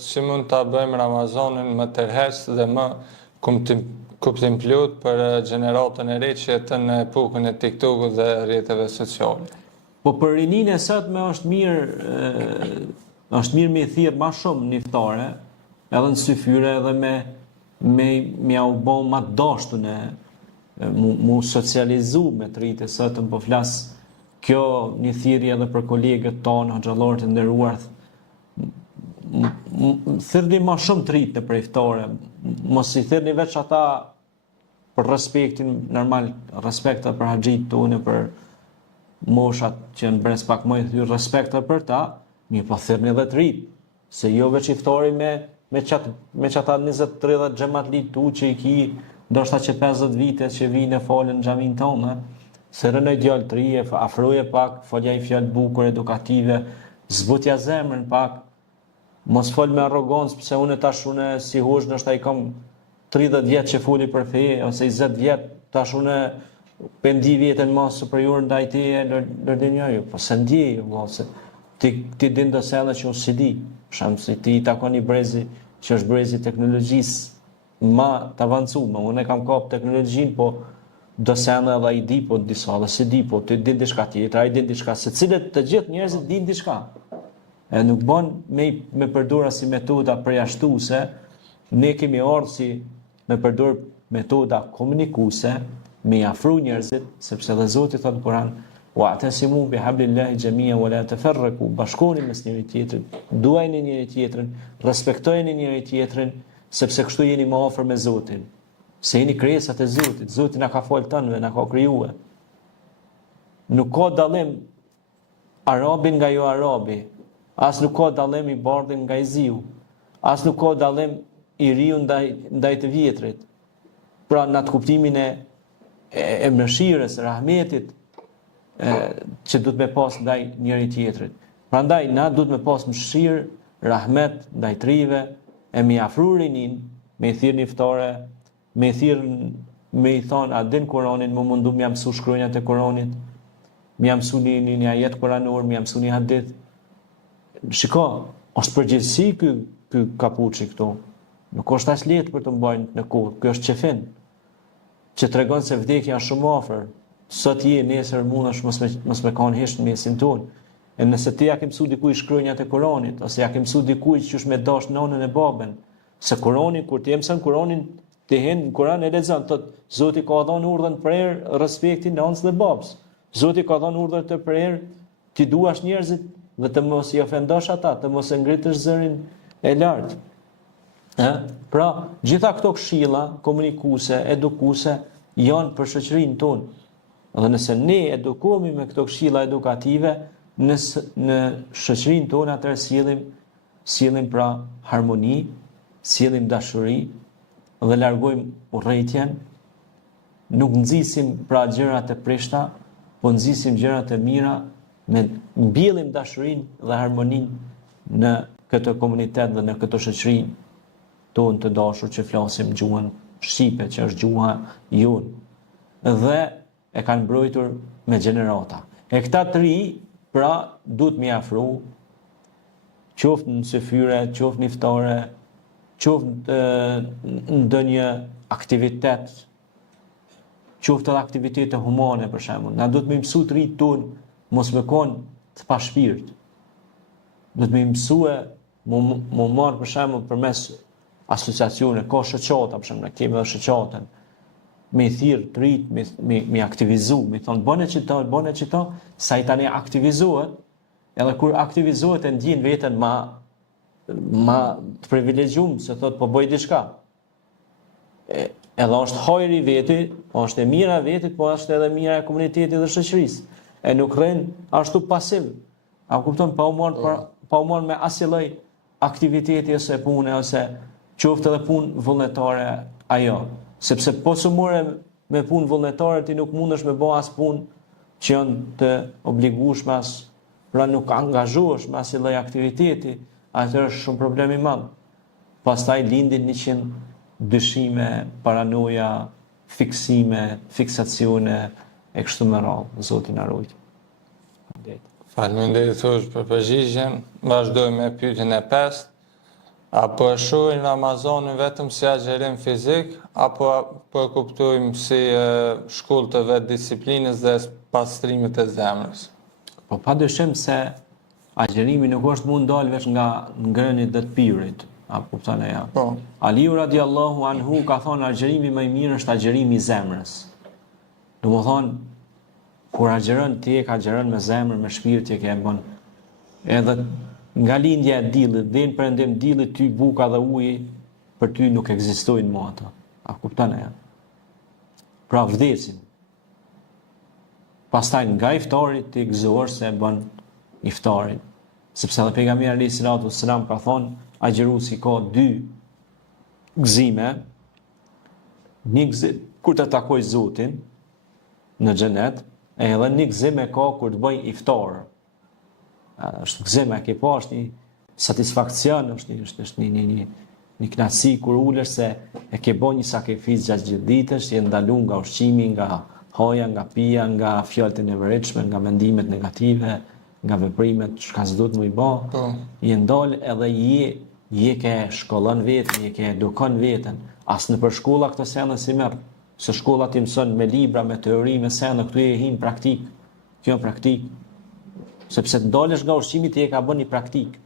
Si mund ta bëjmë Ramazanin më tërheqës dhe më kuptim plot për gjeneratën e re që jeton në epokën e TikTokut dhe rrjeteve sociale. Po për rininë e sotme është mirë me thirr më shumë niftare, edhe në syfyre edhe me u bë më të dashtun mu socializu me të rritë e sotëm, po flas kjo një thirrje edhe për kolegët tonë, hoxhallorët e nderuar, thirrni më shumë të rritë në iftare, mos i thirrni veç ata për respektin normal, respekt për haxhit tonë, për moshat që në brez pak më i thyrë respekt për ta, mirë po thirrni edhe të rritë, se jo veç iftari me qata 20-30 xhamatlit tu që i ki ndoshta që 50 vite që vinë e falën në xhamin tonë, se rënoj djalë të rije, afroje pak, folja i fjalë bukur, edukative, zbutja zemrën pak, mos fol me arrogancë, pse unë tash si hoxh ndoshta i kam 30 vjet që foli për fe, ose 20 vjet, tash unë 50 vjetën më superior ndaj teje lërdinjoj, po se ndjej, se ti din do se edhe që unë si di, sham se ti i takon një brezi që është brezi teknologjisë ma të avancume, unë e kam kap teknologjin, po do se edhe i di, po disa dhe si di, po ti din diçka tjetër, ai din diçka, se cilët të gjithë njerëzit din diçka. E nuk bën me përdora si metoda përjashtuese, ne kemi ardhur si me përdor metoda komunikuese, me i afru njerëzit, sepse dhe Zoti thot në Kur'an, wa'tasimu bihablillahi jami'an wa la tafarraqu, bashkoni mes njëri tjetrit, duajini njëri tjetrin, respektojeni njëri tjetrin, sepse kështu jeni më afër me Zotin. Se jeni krijesat e Zotit, Zoti na ka folë tënve, na ka krijuar. Nuk ka dallim arabin nga jo arabi, as nuk ka dallim i bardhin nga i ziu, as nuk ka dallim i riu ndaj të vjetrit. Pra në atë kuptimin e mëshirës, rahmetit, që duhet me pas ndaj njëri tjetrit. Prandaj na duhet me pas mëshirë, rahmet ndaj të rive, e me afru rinin, me i thirr iftare, me i thonë, a din Kur'anin, më mundu me mësu shkronjat e Kur'anit, me mësu një ajet kuranor, me mësu një hadith. Shiko, është përgjithësi ky kapuçi këtu. Nuk është as lehtë për të mbajnë në kohë. Ky është qefin, që tregon se vdekja është shumë afër. Sot je, nesër mundesh mos me kanë hiç në mesin tonë. E nëse ti ja ke mësu dikujt shkronjat e Kuranit, ose ja ke mësu dikujt që është me dash nonën e babën, se Kurani, kur ti mëson Kuranin, ti hen në Kuran e lexon, thotë Zoti ka dhënë urdhën për respektin nënës dhe babës. Zoti ka dhënë urdhër të prerë ti duash njerëzit dhe të mos i ofendosh ata, të mos e ngritësh zërin e lartë. Pra, gjitha këto këshilla komunikuese, edukuese janë për shoqërinë tonë. Dhe nëse ne edukohemi me këto këshilla edukative, në shoqërinë tonë atëherë sillim pra harmoni, sillim dashuri dhe largojmë urrëtitjen, nuk nxisim pra gjërat e prishta, po nxisim gjërat e mira, mbjellim dashurinë dhe harmoninë në këtë komunitet dhe në këtë shoqëri tonë të dashur që flasim gjuhën shqipe, që është gjuha jonë. Dhe e kanë mbrojtur me gjenerata. E këta të ri, pra, duhet me afru, qoftë në syfyre, qoftë në iftare, qoftë në ndonjë aktivitet, qoftë edhe aktivitete humane për shembull. Na duhet me mësu të rit tonë mos me konë të pa shpirt. Duhet me mësue mu marë për shembull përmes asociacione, ka shoqata për shembull, kemi edhe shoqatën, me thirr të rit, me aktivizu, me thonë bëne qëta, sa i tani aktivizohet, edhe kur aktivizohet e ndjen veten ma të privilegjum, se thot po bëj diçka. Edhe është hajri veti, është e mira vetit, po është edhe mira e komunitetit dhe shoqërisë. E nuk rrin ashtu pasiv. A kupton, pa u marrë me asnjë lloj aktiviteti ose pune ose qoftë edhe punë vullnetare ajo. Sepse po së more me punë vullnetare ti nuk mundesh me bë as punë që janë të obligueshme, pra nuk angazhohesh me asnjë lloj aktiviteti, atëherë është shumë problem i madh. Pastaj lindin 100 dyshime, paranoja, fiksime, fiksacione e kështu me radhë. Zoti na ruaj. Faleminderit për përgjigjen. Vazhdojmë me pyetjen e 5. Apo e shohin Ramazanin vetëm si agjerim fizik, apo po e kuptojmë si shkollë të vetë disiplinës dhe pastrimit e zemrës? Po padyshim se agjerimi nuk është mund dalë veç nga ngrënit dhe të pirit. Apo kupton e ja. Po. Aliu radiallahu anhu ka thonë agjerimi më i mirë është agjerimi i zemrës. Do më thonë, kur agjeron ti e ka agjeron me zemrë, me shpirt ti e ke bën. Edhe nga lindja e dillit, dhe në perëndim dillit ty buka dhe uji për ty nuk ekzistojnë më ato. A kupton e ja. Pra vdesin. Pastaj nga iftari ti gëzohesh se e bën iftarin. Sepse edhe pejgamberi alayhis salatu wassalam ka thonë agjeruesi ka dy gëzime. Një gëzim kur të takoj Zotin në xhenet, e edhe një gëzim e ka kur të bëj iftar. Është gëzim e ke pa, është një satisfakcion, është një kënaqësi kur ulesh se e ke bën një sakrificë gjatë gjithë ditës, je ndaluar nga ushqimi, nga hoja, nga pija, nga fjalët e nevojshme, nga mendimet negative, nga veprimet çka s'do të më i bë. Je ndal edhe je ke shkollon veten, je ke edukon veten. As në për shkolla këtë sene si merr. Se shkolla ti mëson me libra, me teori, me sene, këtu e hin praktik. Kjo praktik. Sepse të ndalesh nga ushqimi ti e ka bën një praktik.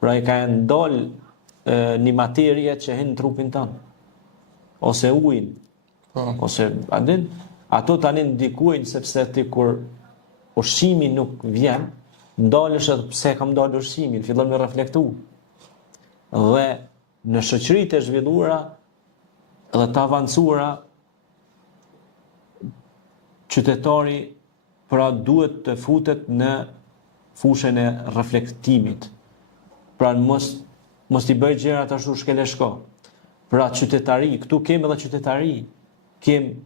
Pra e ka ndal një materie që hin trupin tënd. Ose ujin. Ose ato tani ndikojnë sepse ti kur ushqimi nuk vjen, ndalesh edhe pse kam dalë ushqimi, fillon me reflektu. Dhe në shoqëritë e zhvilluara dhe të avancuara, qytetari pra duhet të futet në fushën e reflektimit. Pra mos t'i bëj gjërat ashtu shkeleshko. Pra qytetari, këtu kemi edhe qytetari, kemi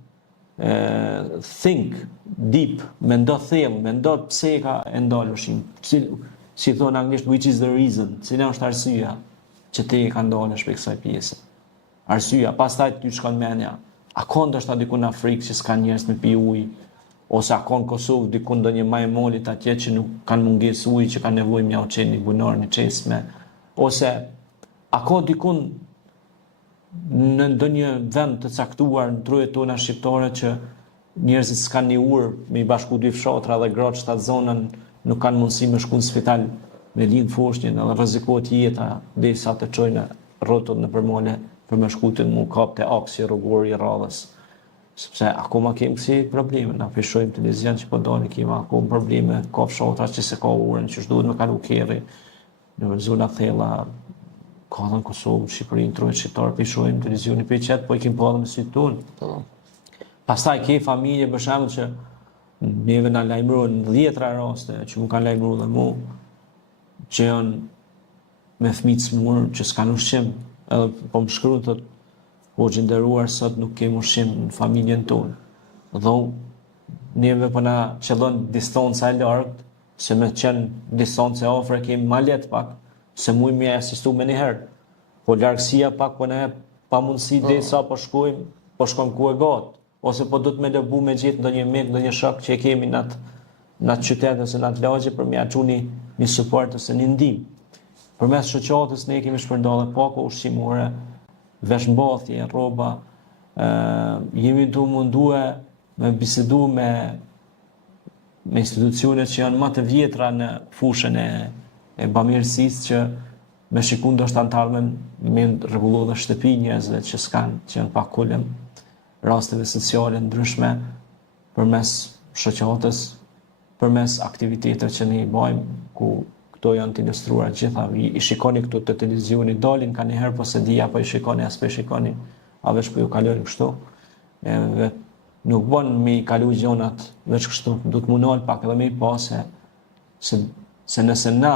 think deep, mendo thellë, mendo pse ka e ndalë ushqim. Si thonë anglisht, which is the reason, cila është arsyeja që ti e ka ndalë shpejt kësaj pjese. Arsyeja, pastaj ty shkon mendja, a ka ndoshta diku në Afrikë që s'ka njerëz me pi ujë, ose a ka në Kosovë diku ndonjë maj molit atje që nuk kanë mungesë ujë, që kanë nevojë mja uçeni një bunor, një çesme, ose a ka diku në ndonjë vend të caktuar në trujet tona shqiptare që njerëzit s'kan një urë me i bashku dy fshatra dhe gratë shtatë zonën nuk kanë mundësi me shku në spital me lidh foshnjën edhe rrezikohet jeta derisa të çojnë rrotot në përmole për me shkutin mu kapte aksi rrugor i radhës. Sepse akoma kemi kësi probleme, na pishojmë televizion që po doni kemi akoma probleme, ka fshatra që se ka urën, që duhet me kalu kerri në zona thella. Ka dhe në Kosovë, Shqipërinë, trujet shqiptarë, pishojmë televizioni për qëtë, po i kim po edhe me sytë tonë. Pastaj ke familje, për shembull që neve na lajmëruan 10 raste që mu kanë lajmëruar dhe mu, që janë me fëmijë smur që s'kanë ushqim, edhe po më shkruan thotë, o nderuar sot nuk kemi ushqim në familjen tonë. Dhe neve po na qellon distanca e largët, se me qenë distancë e afër kemi ma lehtë pak, se mujmë me asistu me njëherë. Po largësia pak po ne pa mundësi dhe sa po shkojmë, po shkon ku e gatë. Ose po do të me lëbu me gjithë ndonjë mik, ndonjë shok që e kemi në atë qytet ose në atë lagje për me aqu një suport ose një ndihmë. Përmes shoqatës ne kemi shpërndarë pako ushqimore, veshmbathje, rroba, jemi mundue me bisedu me institucionet që janë më të vjetra në fushën e bamirësisë që me shikun do shtantarmen me rregullu dhe shtëpi njerëzve që s'kanë, që janë pak kulëm, rasteve sociale ndryshme, përmes shoqatës, përmes aktiviteteve që ne i bëjmë, ku këto janë të ilustruar gjitha. I shikoni këtu të televizioni, dalin ka njëherë, po se di apo i shikoni, as po i shikoni, a veç po ju kalojnë kështu. Nuk bën me i kalu gjonat veç kështu, du të munal pak edhe me i pa se nëse na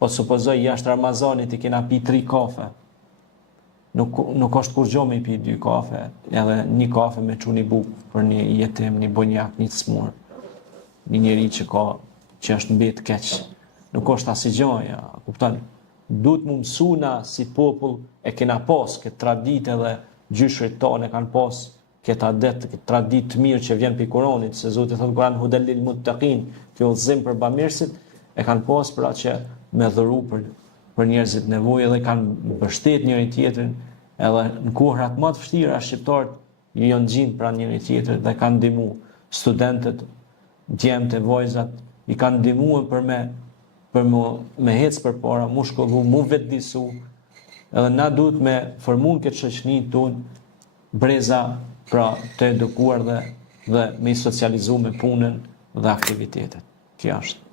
po supozoj jashtë Ramazanit i kena pi 3 kafe, nuk është kur gjo me i pi 2 kafe, edhe 1 kafe me çu një bukë për një jetim, një bonjak, një të smur, një njeri që është mbet keq, nuk është asgjë, kupton? Duhet mu mësuna si popull e kena pas këtë traditë edhe gjyshrit tonë kanë pas këtë adet, këtë traditë të mirë që vjen pi Kuranit, se Zoti thotë Kur'an hudal lil muttaqin, që udhëzim për bamirësit, e kanë pas për atë që me dhuru për njerëzit nevojë dhe kanë mbështet njëri tjetrin, edhe në kohrat më të vështira shqiptarët janë gjinë pranë njëri tjetrit dhe kanë ndihmu studentët, djemtë, vajzat, i kanë ndihmuar për me hec përpara, mu shkollu, mu vetëdijsu, edhe na duhet me formu këtë shoqëni tonë breza pra të edukuar dhe me i socializu me punën dhe aktivitetet. Kjo është.